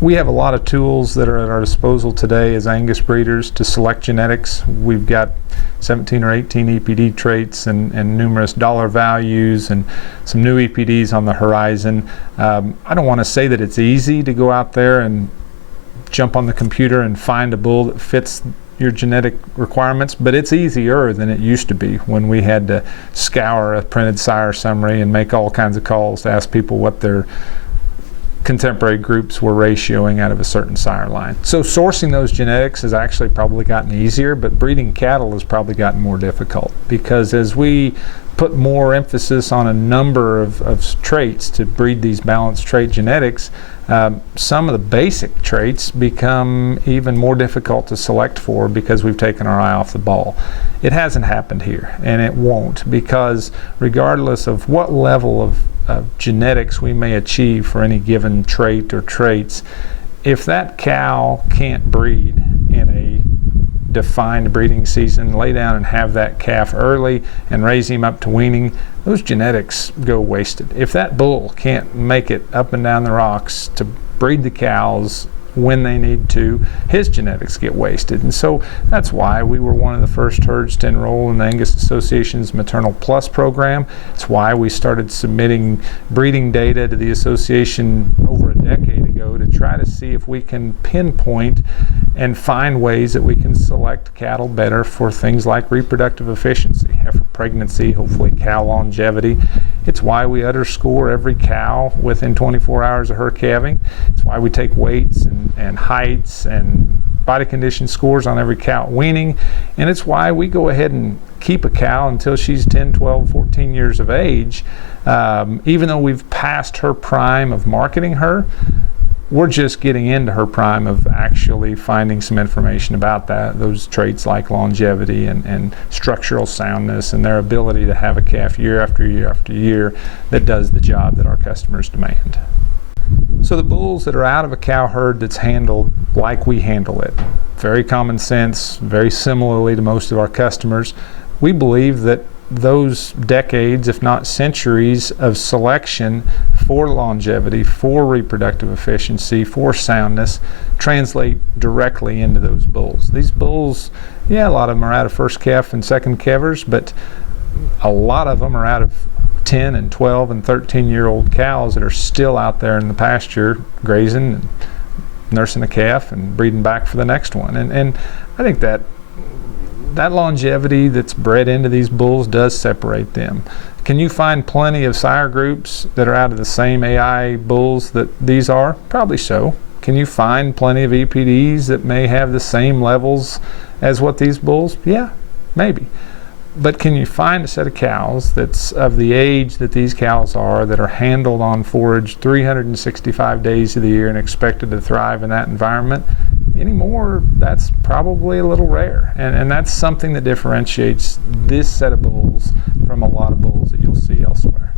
We have a lot of tools that are at our disposal today as Angus breeders to select genetics. We've got 17 or 18 EPD traits and numerous dollar values and some new EPDs on the horizon. I don't want to say that it's easy to go out there and jump on the computer and find a bull that fits your genetic requirements, but it's easier than it used to be when we had to scour a printed sire summary and make all kinds of calls to ask people what their contemporary groups were ratioing out of a certain sire line. So sourcing those genetics has actually probably gotten easier, but breeding cattle has probably gotten more difficult, because as we put more emphasis on a number of traits to breed these balanced trait genetics, some of the basic traits become even more difficult to select for because we've taken our eye off the ball. It hasn't happened here, and it won't, because regardless of what level of genetics we may achieve for any given trait or traits, if that cow can't breed in a defined breeding season, lay down and have that calf early and raise him up to weaning, those genetics go wasted. If that bull can't make it up and down the rocks to breed the cows when they need to, his genetics get wasted. And so that's why we were one of the first herds to enroll in the Angus Association's Maternal Plus program. It's why we started submitting breeding data to the association over a decade ago to try to see if we can pinpoint and find ways that we can select cattle better for things like reproductive efficiency, heifer pregnancy, hopefully cow longevity. It's why we underscore every cow within 24 hours of her calving. It's why we take weights and heights and body condition scores on every cow at weaning. And it's why we go ahead and keep a cow until she's 10, 12, 14 years of age. Even though we've passed her prime of marketing her, we're just getting into her prime of actually finding some information about those traits like longevity and structural soundness and their ability to have a calf year after year after year that does the job that our customers demand. So the bulls that are out of a cow herd that's handled like we handle it, very common sense, very similarly to most of our customers, we believe that those decades, if not centuries, of selection for longevity, for reproductive efficiency, for soundness, translate directly into those bulls. These bulls, yeah, a lot of them are out of first calf and second calvers, but a lot of them are out of 10 and 12 and 13-year-old cows that are still out there in the pasture grazing and nursing a calf and breeding back for the next one. And I think that longevity that's bred into these bulls does separate them. Can you find plenty of sire groups that are out of the same AI bulls that these are? Probably so. Can you find plenty of EPDs that may have the same levels as what these bulls? Yeah, maybe. But can you find a set of cows that's of the age that these cows are, that are handled on forage 365 days of the year and expected to thrive in that environment? Anymore, that's probably a little rare. And that's something that differentiates this set of bulls from a lot of bulls that you'll see elsewhere.